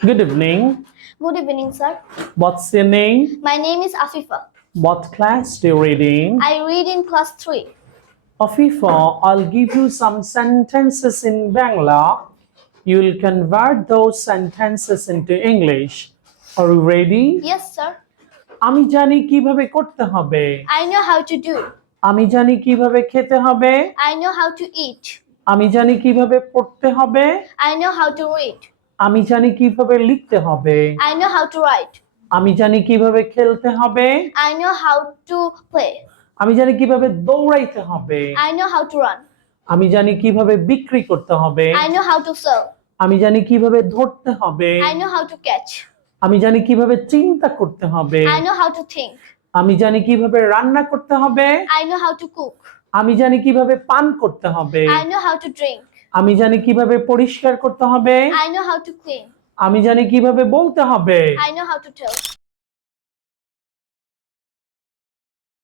Good evening. Good evening, sir. What's your name? My name is Afifa. What class do you read in? I read in class 3. Afifa, I'll give you some sentences in Bangla. You'll convert those sentences into English. Are you ready? Yes, sir. আমি জানি কিভাবে করতে হবে। I know how to do. আমি জানি কিভাবে খেতে হবে। I know how to eat. আমি জানি কিভাবে পড়তে হবে। I know how to read. আমি জানি কিভাবে লিখতে হবে। I know how to write. আমি জানি কিভাবে খেলতে হবে। I know how to play. আমি জানি কিভাবে দৌড়াইতে হবে। I know how to run. আমি জানি কিভাবে বিক্রি করতে হবে। I know how to sell. আমি জানি কিভাবে ধরতে হবে। I know how to catch. আমি জানি কিভাবে চিন্তা করতে হবে। I know how to think. আমি জানি কিভাবে রান্না করতে হবে। I know how to cook. আমি জানি কিভাবে পান করতে হবে। I know how to drink. আমি জানি কিভাবে পরিষ্কার করতে হবে। I know how to clean. আমি জানি কিভাবে বলতে হবে। I know how to tell.